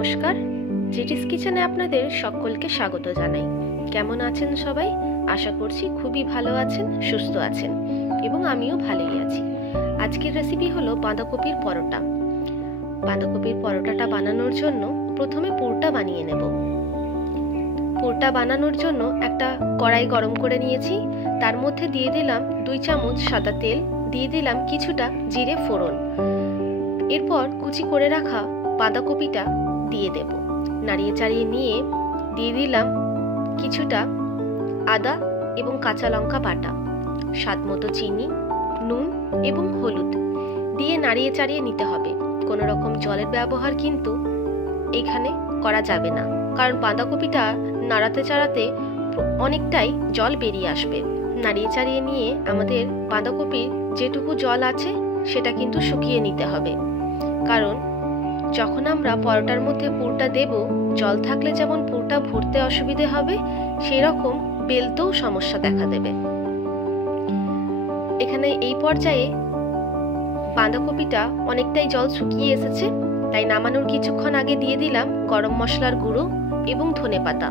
নমস্কার, জেটিস কিচেনে আপনাদের সকলকে স্বাগত জানাই। কেমন আছেন সবাই? আশা করছি খুবই ভালো আছেন, সুস্থ আছেন এবং আমিও ভালোই আছি। আজকের রেসিপি হলো বাঁধাকপির পরোটা। বাঁধাকপির পরোটাটা বানানোর জন্য প্রথমে পুরটা বানিয়ে নেব। পুরটা বানানোর জন্য একটা কড়াই গরম করে নিয়েছি। তার মধ্যে দিয়ে দিলাম 2 চামচ সাদা তেল, দিয়ে দিলাম কিছুটা জিরে ফোড়ন। এরপর কুচি করে রাখা বাঁধাকপিটা দিয়ে দেব। নাড়িয়ে চাড়িয়ে নিয়ে দিয়ে দিলাম কিছুটা আদা এবং কাঁচা লঙ্কা বাটা, স্বাদ মতো চিনি, নুন এবং হলুদ দিয়ে নাড়িয়ে চাড়িয়ে নিতে হবে। কোনো রকম জলের ব্যবহার কিন্তু এখানে করা যাবে না, কারণ বাঁধাকপিটা নাড়াতে চাড়াতে অনেকটাই জল বেরিয়ে আসবে। নাড়িয়ে চাড়িয়ে নিয়ে আমাদের বাঁধাকপির যেটুকু জল আছে সেটা কিন্তু শুকিয়ে নিতে হবে, কারণ যখন আমরা পরোটার মধ্যে পুরটা দেব, জল থাকলে যেমন পুরটা ভরতে অসুবিধে হবে, সেই রকম বেলতেও সমস্যা দেখা দেবে। এখানে এই পর্যায়ে বাঁধাকপিটা অনেকটাই জল শুকিয়ে এসেছে, তাই নামানোর কিছুক্ষণ আগে দিয়ে দিলাম গরম মশলার গুঁড়ো এবং ধনেপাতা।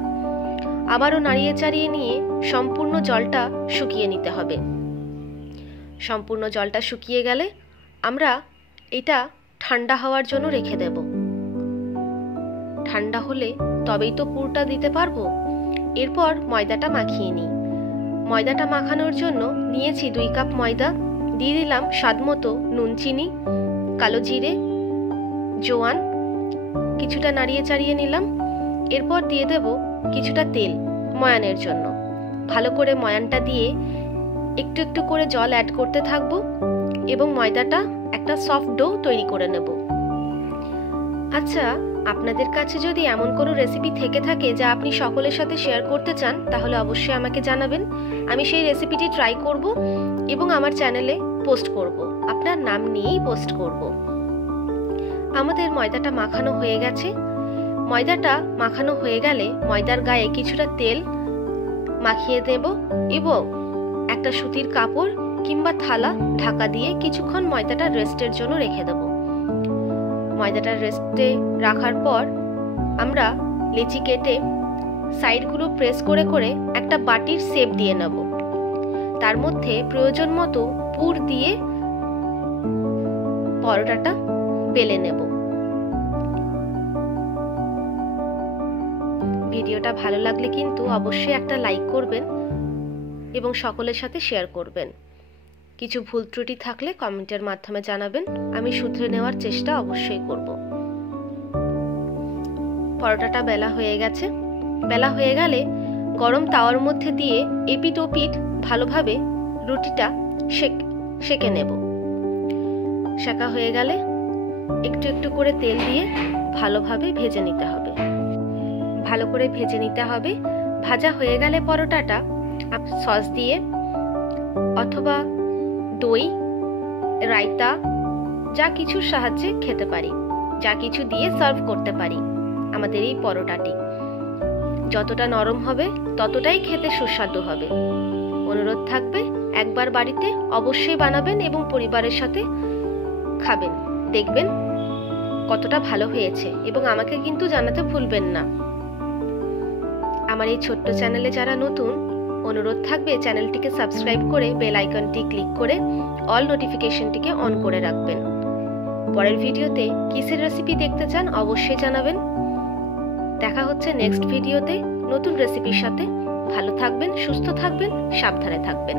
আবারও নাড়িয়ে চাড়িয়ে নিয়ে সম্পূর্ণ জলটা শুকিয়ে নিতে হবে। সম্পূর্ণ জলটা শুকিয়ে গেলে আমরা এটা ঠান্ডা হওয়ার জন্য রেখে দেব। ঠান্ডা হলে তবেই তো পুরটা দিতে পারবো। এরপর ময়দাটা মাখিয়ে নিই। ময়দাটা মাখানোর জন্য নিয়েছি 2 কাপ ময়দা, দিয়ে দিলাম স্বাদমতো নুন, চিনি, কালো জিরে, জোয়ান, কিছুটা নাড়িয়ে চাড়িয়ে নিলাম। এরপর দিয়ে দেব কিছুটা তেল ময়ানের জন্য। ভালো করে ময়ানটা দিয়ে একটু একটু করে জল অ্যাড করতে থাকবো এবং ময়দাটা একটা সফট ডো তৈরি করে নেব। আচ্ছা, আপনাদের কাছে যদি এমন কোনো রেসিপি থেকে থাকে যা আপনি সকলের সাথে শেয়ার করতে চান, তাহলে অবশ্যই আমাকে জানাবেন। আমি সেই রেসিপিটি ট্রাই করব এবং আমার চ্যানেলে পোস্ট করব। আপনার নাম নিয়েই পোস্ট করব। আমাদের ময়দাটা মাখানো হয়ে গেছে। ময়দাটা মাখানো হয়ে গেলে ময়দার গায়ে কিছুটা তেল মাখিয়ে দেব এবং একটা সুতির কাপড় কিংবা থালা ঢাকা দিয়ে কিছুক্ষণ ময়দাটা রেস্টের জন্য রেখে দেব। ময়দাটা রেস্টে রাখার পর আমরা লেচি কেটে সাইডগুলো প্রেস করে করে একটা বাটির শেপ দিয়ে নেব। তার মধ্যে প্রয়োজন মতো পুর দিয়ে পরোটাটা বেলে নেব। ভিডিওটা ভালো লাগলে কিন্তু অবশ্যই একটা লাইক করবেন এবং সকলের সাথে শেয়ার করবেন। কিছু ভুল ত্রুটি থাকলে কমেন্টের মাধ্যমে জানাবেন, আমি শুধরে নেওয়ার চেষ্টা অবশ্যই করব। পরোটাটা বেলা হয়ে গেছে। বেলা হয়ে গেলে গরম তাওয়ার মধ্যে দিয়ে এপিট ওপিট ভালোভাবে রুটিটা সেঁকে নেব। সেঁকা হয়ে গেলে একটু একটু করে তেল দিয়ে ভালোভাবে ভেজে নিতে হবে। ভালো করে ভেজে নিতে হবে। ভাজা হয়ে গেলে পরোটাটা সস দিয়ে অথবা দই, রায়তা যা কিছুর সাহায্যে খেতে পারি, যা কিছু দিয়ে সার্ভ করতে পারি। আমাদের এই পরোটাটি যতটা নরম হবে ততটাই খেতে সুস্বাদু হবে। অনুরোধ থাকবে একবার বাড়িতে অবশ্যই বানাবেন এবং পরিবারের সাথে খাবেন। দেখবেন কতটা ভালো হয়েছে এবং আমাকে কিন্তু জানাতে ভুলবেন না। আমার এই ছোট্ট চ্যানেলে যারা নতুন, অনুরোধ থাকবে চ্যানেলটিকে সাবস্ক্রাইব করে বেল আইকনটি ক্লিক করে অল নোটিফিকেশনটিকে অন করে রাখবেন। পরের ভিডিওতে কিসের রেসিপি দেখতে চান অবশ্যই জানাবেন। দেখা হচ্ছে নেক্সট ভিডিওতে নতুন রেসিপির সাথে। ভালো থাকবেন, সুস্থ থাকবেন, সাবধানে থাকবেন।